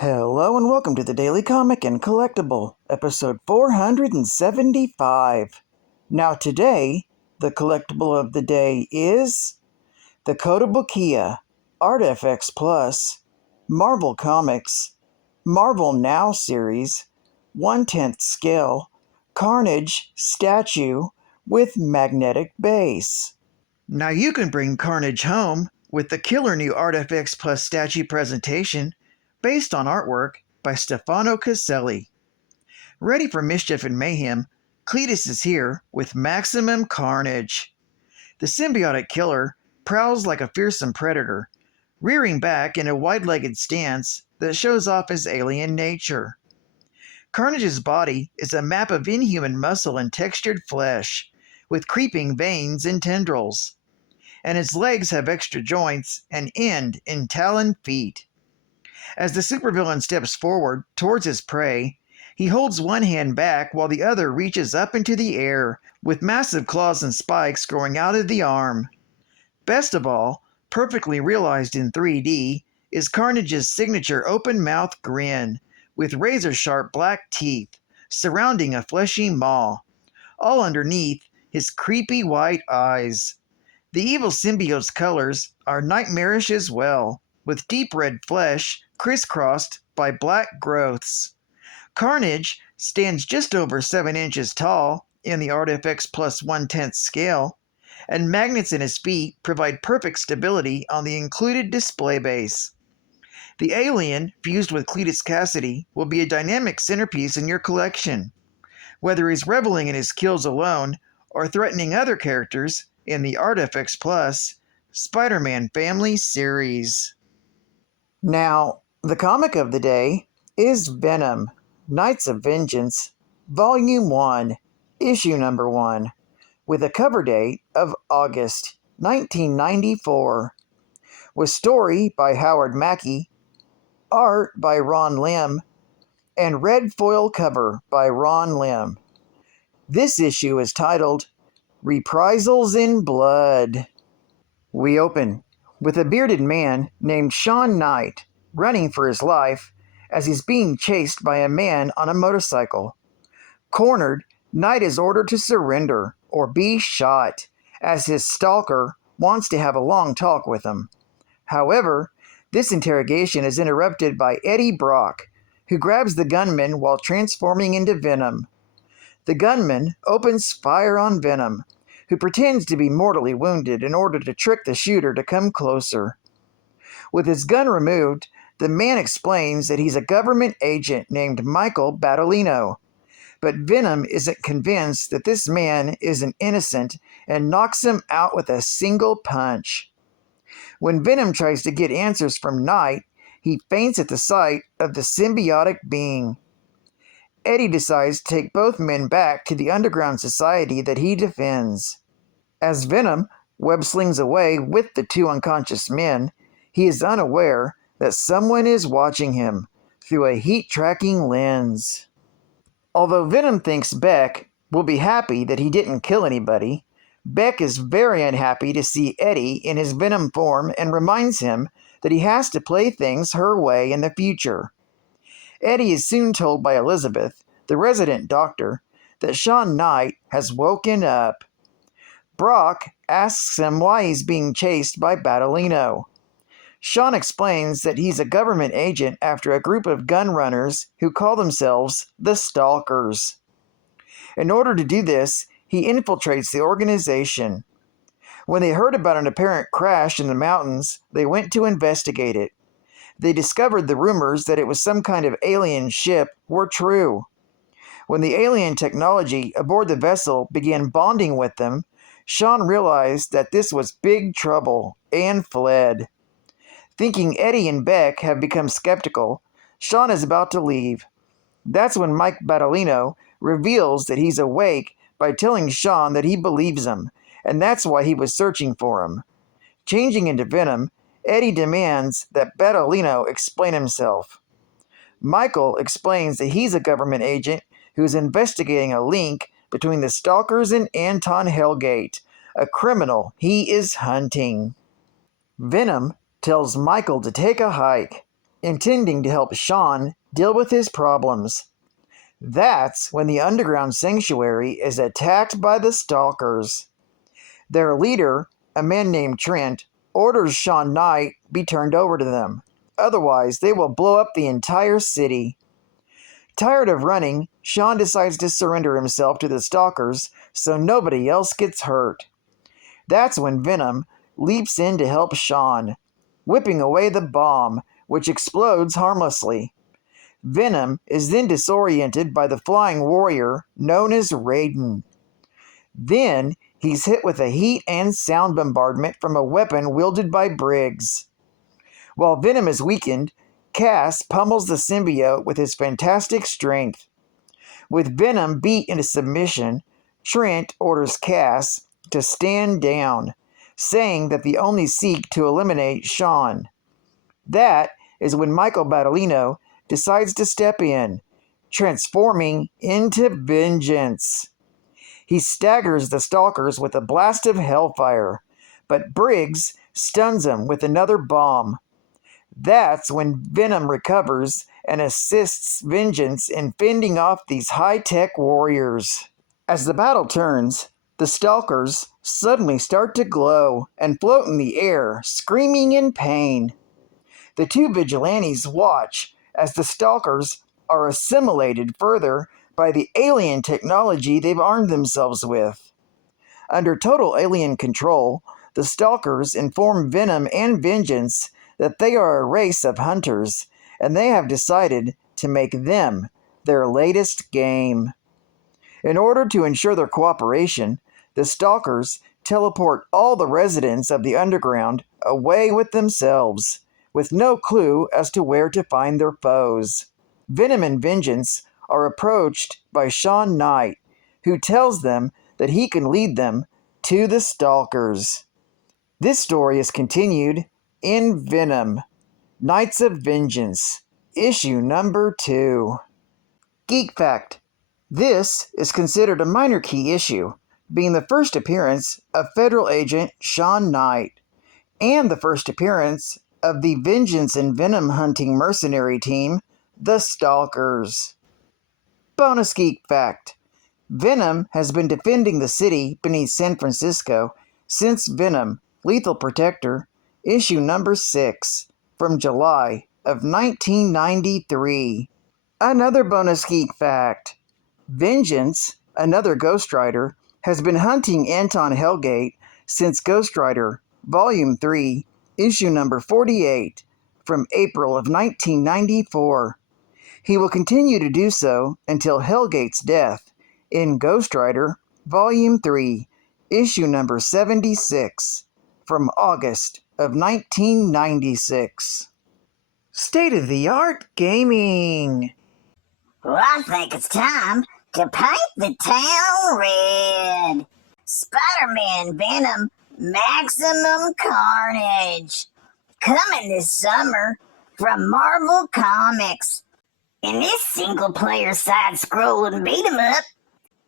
Hello and welcome to the Daily Comic and Collectible, episode 475. Now today, the collectible of the day is the CATAGORY, ArtFX Plus, Marvel Comics, Marvel Now series, 1/10 scale, Carnage statue with magnetic base. Now you can bring Carnage home with the killer new ArtFX Plus statue presentation based on artwork by Stefano Caselli. Ready for mischief and mayhem, Cletus is here with maximum carnage. The symbiotic killer prowls like a fearsome predator, rearing back in a wide-legged stance that shows off his alien nature. Carnage's body is a map of inhuman muscle and textured flesh, with creeping veins and tendrils. And his legs have extra joints and end in taloned feet. As the supervillain steps forward towards his prey, he holds one hand back while the other reaches up into the air, with massive claws and spikes growing out of the arm. Best of all, perfectly realized in 3D, is Carnage's signature open-mouth grin, with razor-sharp black teeth surrounding a fleshy maw, all underneath his creepy white eyes. The evil symbiote's colors are nightmarish as well, with deep red flesh crisscrossed by black growths. Carnage stands just over 7 inches tall in the ArtFX Plus 1/10 scale, and magnets in his feet provide perfect stability on the included display base. The alien, fused with Cletus Cassidy, will be a dynamic centerpiece in your collection. Whether he's reveling in his kills alone or threatening other characters in the ArtFX Plus Spider-Man Family series. Now, the comic of the day is Venom, Knights of Vengeance, Volume 1, Issue Number 1, with a cover date of August 1994, with story by Howard Mackey, art by Ron Lim, and red foil cover by Ron Lim. This issue is titled Reprisals in Blood. We open with a bearded man named Sean Knight running for his life as he's being chased by a man on a motorcycle. Cornered, Knight is ordered to surrender or be shot, as his stalker wants to have a long talk with him. However, this interrogation is interrupted by Eddie Brock, who grabs the gunman while transforming into Venom. The gunman opens fire on Venom, who pretends to be mortally wounded in order to trick the shooter to come closer. With his gun removed, the man explains that he's a government agent named Michael Battolino, but Venom isn't convinced that this man is an innocent and knocks him out with a single punch. When Venom tries to get answers from Knight, he faints at the sight of the symbiotic being. Eddie decides to take both men back to the underground society that he defends. As Venom web-slings away with the two unconscious men, he is unaware that someone is watching him through a heat-tracking lens. Although Venom thinks Beck will be happy that he didn't kill anybody, Beck is very unhappy to see Eddie in his Venom form and reminds him that he has to play things her way in the future. Eddie is soon told by Elizabeth, the resident doctor, that Sean Knight has woken up. Brock asks him why he's being chased by Battolino. Sean explains that he's a government agent after a group of gun runners who call themselves the Stalkers. In order to do this, he infiltrates the organization. When they heard about an apparent crash in the mountains, they went to investigate it. They discovered the rumors that it was some kind of alien ship were true. When the alien technology aboard the vessel began bonding with them, Sean realized that this was big trouble and fled. Thinking Eddie and Beck have become skeptical, Sean is about to leave. That's when Mike Battolino reveals that he's awake by telling Sean that he believes him, and that's why he was searching for him. Changing into Venom, Eddie demands that Battolino explain himself. Michael explains that he's a government agent who's investigating a link between the Stalkers and Anton Hellgate, a criminal he is hunting. Venom tells Michael to take a hike. intending to help Sean deal with his problems. That's when the underground sanctuary is attacked by the Stalkers. Their leader, a man named Trent, orders Sean Knight be turned over to them. Otherwise, they will blow up the entire city. Tired of running, Sean decides to surrender himself to the Stalkers so nobody else gets hurt. That's when Venom leaps in to help Sean, whipping away the bomb, which explodes harmlessly. Venom is then disoriented by the flying warrior known as Raiden. Then he's hit with a heat and sound bombardment from a weapon wielded by Briggs. While Venom is weakened, Cass pummels the symbiote with his fantastic strength. With Venom beat into submission, Trent orders Cass to stand down, saying that they only seek to eliminate Sean. That is when Michael Battolino decides to step in, transforming into Vengeance. He staggers the Stalkers with a blast of hellfire, but Briggs stuns him with another bomb. That's when Venom recovers and assists Vengeance in fending off these high-tech warriors. As the battle turns, the Stalkers suddenly start to glow and float in the air, screaming in pain. The two vigilantes watch as the Stalkers are assimilated further by the alien technology they've armed themselves with. Under total alien control, the Stalkers inform Venom and Vengeance that they are a race of hunters, and they have decided to make them their latest game. In order to ensure their cooperation, the Stalkers teleport all the residents of the underground away with themselves, with no clue as to where to find their foes. Venom and Vengeance are approached by Sean Knight, who tells them that he can lead them to the Stalkers. This story is continued in Venom, Knights of Vengeance, issue number 2. Geek Fact: this is considered a minor key issue, being the first appearance of Federal Agent Sean Knight, and the first appearance of the Vengeance and Venom hunting mercenary team, the Stalkers. Bonus Geek Fact: Venom has been defending the city beneath San Francisco since Venom, Lethal Protector, issue number 6, from July of 1993. Another bonus geek fact: Vengeance, another Ghost Rider, has been hunting Anton Hellgate since Ghost Rider, Volume 3, issue number 48, from April of 1994. He will continue to do so until Hellgate's death in Ghost Rider, Volume 3, issue number 76, from August of 1996. State-of-the-art gaming. Well, I think it's time to paint the town red. Spider-Man Venom Maximum Carnage. Coming this summer from Marvel Comics. In this single-player side-scrolling beat-em-up,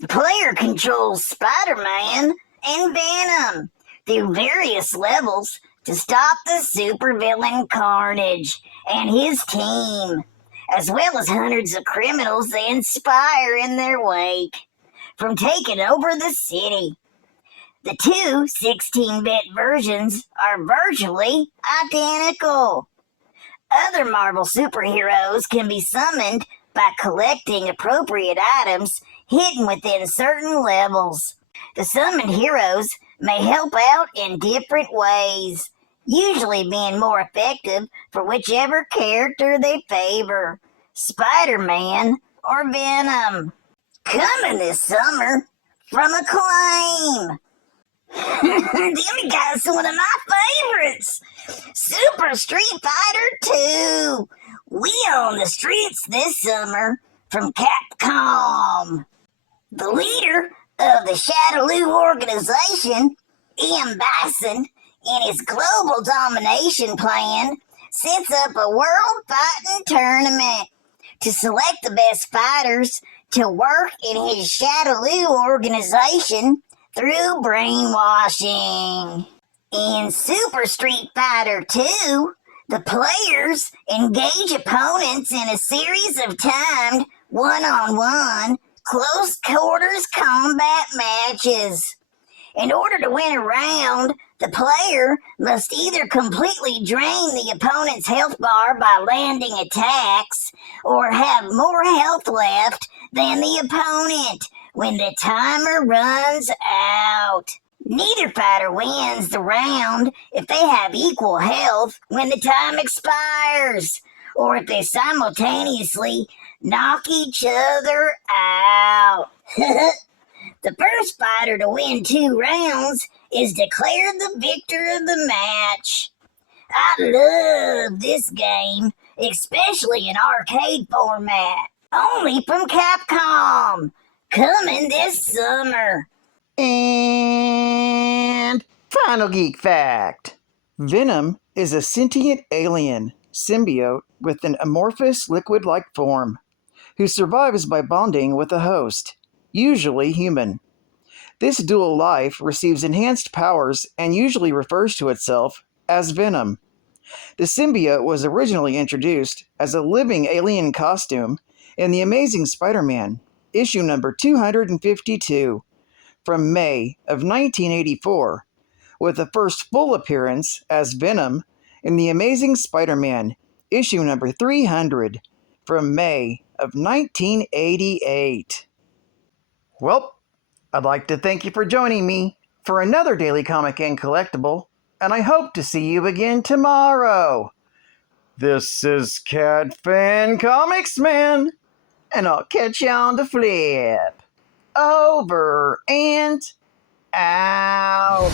the player controls Spider-Man and Venom through various levels to stop the supervillain Carnage and his team, as well as hundreds of criminals they inspire in their wake, from taking over the city. The two 16-bit versions are virtually identical. Other Marvel superheroes can be summoned by collecting appropriate items hidden within certain levels. The summoned heroes may help out in different ways, usually being more effective for whichever character they favor, Spider-Man or Venom. Coming this summer from Acclaim. Then we got one of my favorites, Super Street Fighter 2. We on the streets this summer from Capcom. The leader of the Shadaloo organization, Ian Bison, in his global domination plan, sets up a world fighting tournament to select the best fighters to work in his Shadaloo organization through brainwashing. In Super Street Fighter 2, The players engage opponents in a series of timed one-on-one close quarters combat matches. In order to win a round, the player must either completely drain the opponent's health bar by landing attacks or have more health left than the opponent when the timer runs out. Neither fighter wins the round if they have equal health when the time expires, or if they simultaneously knock each other out. The first fighter to win 2 rounds is declared the victor of the match. I love this game, especially in arcade format. Only from Capcom. Coming this summer. And final geek fact. Venom is a sentient alien symbiote with an amorphous liquid-like form who survives by bonding with a host, usually human. This dual life receives enhanced powers and usually refers to itself as Venom. The symbiote was originally introduced as a living alien costume in The Amazing Spider-Man, issue number 252, from May of 1984, with the first full appearance as Venom in The Amazing Spider-Man, issue number 300, from May of 1988. Well, I'd like to thank you for joining me for another Daily Comic and Collectible, and I hope to see you again tomorrow. This is Cat Fan Comics Man, and I'll catch you on the flip. Over and out.